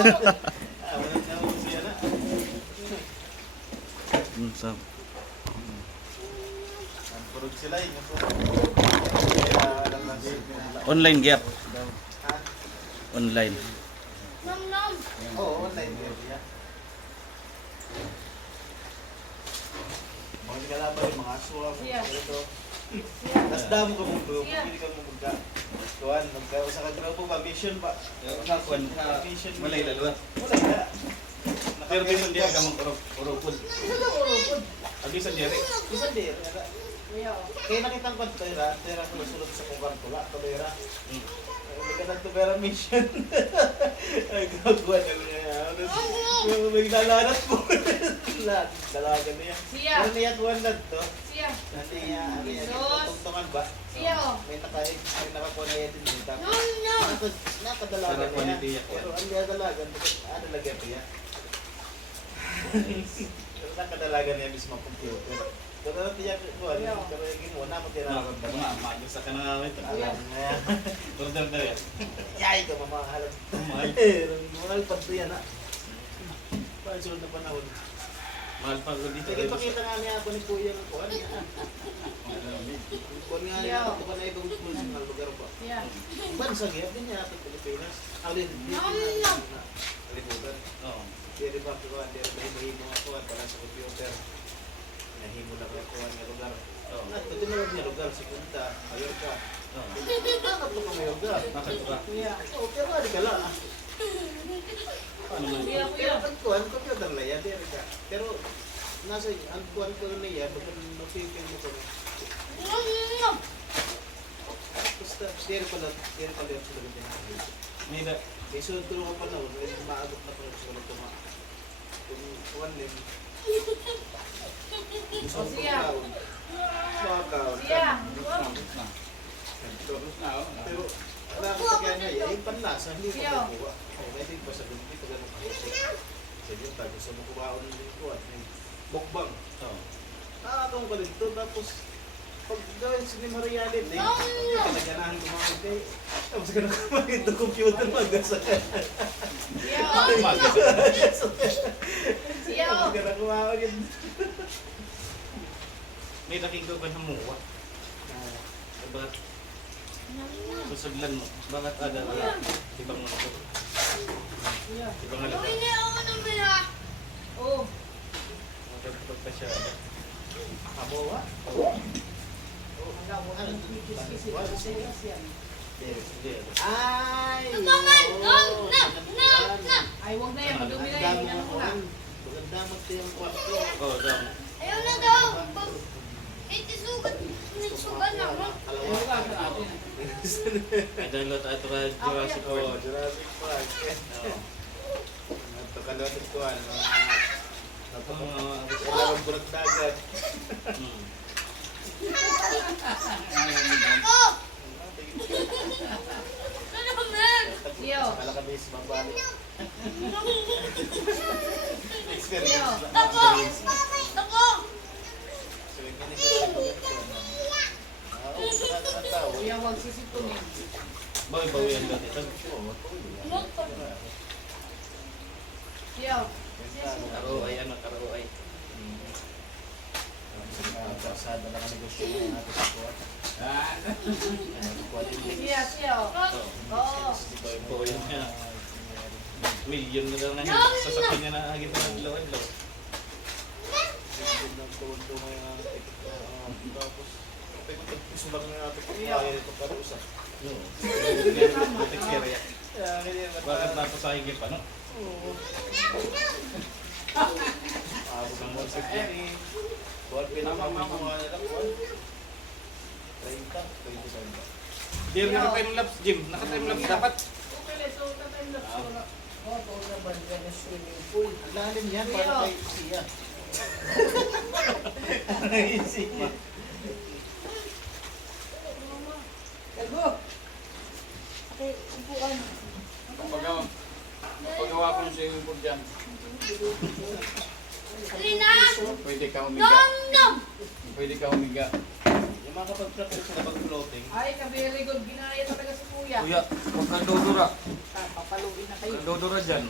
Walang naman siya na. Sa Purog sila eh. Kaya alam lang sila. online gap. Online. Oo, online yun. Mga kalaban yung mga aswa. Ito. Tapos damo ka mong grupo. Hindi ka mong magka. Kuhan, magka-usa ka grupo ba? Mission ba? Mission. Malay lalwa. Wala na. Pero bisan dia ka mong urupod. Urupod. Bisan dia rin. Bisan dia. Kaya nakitang ko tera ko sulod sa kuban ko la, tolera. Hindi ka nagtubera mission. Ay, gagawin na niya. May lalanat po. Dalagan niya. Siya. Ano niya tuwan lang to? Siya. Ano niya, tungtungan ba? Siya o. May nakakuha na yan din dito. No. Nakadalagan niya. Pero ang niya dalagan, ano lagyan niya? Pero nakadalagan niya mismo ang computer. Pero natin ko, pero yung mo, napatirakan ba? Mag-isa ka na nga ito. Alam na yan. Order na yan. Yay ka, mamahal. Mahal. Mahal pa ito yan, ha? Paano sunod na panahon? Mahal pa ko dito. Sige, pakita nga niya ako ni Kuya ng kuhan niya. Kuhan nga niya, ito pa na ibang small lugar ba? Siya. Bansag yan, din niya ito Pilipinas. Alin, kalibutan. Oo. Diri ba kuhan, diri ba himo nga kuhan para sa computer. Nahimo na kaya kuhan nga lugar. Ito din naman niya lugar, si Punta, Mallorca. Bakit mo ka Mallorca? Bakit ba? Oo, pero ano ka lang. Paano man? Kuya, Pero ang kuhan, computer na yan, diri ka. Pero nasa ang kuhan ko na yan, pag napipin mo ko. Basta, diri pala yung sila din. May da. May sunod ko pa na, maabot na pala sila tuma. Kung kuhan din. O siya. Siya. Siya. Pero, wala ko kaya nga yung panlasa, hindi ko makuha. Okay, hindi ba sabihin dito ganun kasi. Kasi yung tayo, gusto mo kumaon ng kuhan. Mukbang. Oo. Nakakong ko dito, tapos pag gawin si Marialit, kanaganahan kumain kayo. Tapos ka na kumain ng computer, magasa ka. Siya. Siya. Tapos ka na kumain. May nakikaw ka ng muwa. Diba? Susuglan mo. Bakit ada wala? Ibang mga ito. Ibang mga ito. Oo. Magkakapag pa siya. Kamowa? Ay! Ay, huwag na yan. Madumi na yan. Ano ko na. Maganda magtiyang kwarto. Oo, dam. Ayaw na daw. Itisugat. Nagsugat na ako. Kalawa ka na ako. May download ato ka Jurassic Oh, World. Jurassic Park. Oo. Nagpakalawat ko ano. Mga Napakalawan ko ng dagat. Ako! Ano man? Siyo. Kalakabis, mabalik. Experience Siyo. lang. Ako! Ako! So, yung ganito ko. Oo, nakakatawa. Kuya, huwag sisitunin. bawi-bawi ang dati. Siyo. Karo ay ano, karo ay. Pasada lang ang negosyo ng ating kuwan. Siya, siya. Oo. Po yun nga. Million na lang na sasakyan niya na hagit na adlaw-adlaw. Tapos, gusto lang nga natin pagkain ito karusa. Bakit tapos sa higit pa, no? Ang konsep yan eh. Buwan pinamamamuha nila, buwan. 30, 27. Dear, naka-time lapse, Jim. Naka-time lapse dapat. Okay, so tatay na sura. Ang lalim yan, para kay siya. Kay siya. Tago. Okay, upuan. Pagawa ko ng swimming pool dyan, Lina! pwede ka Nom! humiga. Nom! Pwede ka humiga. Yung mga kapag-practice na pag-floating, Ay, ka very good. Ginaya talaga si kuya. Kuya, huwag kang dudura. Papaluin na kayo. Dodora dyan.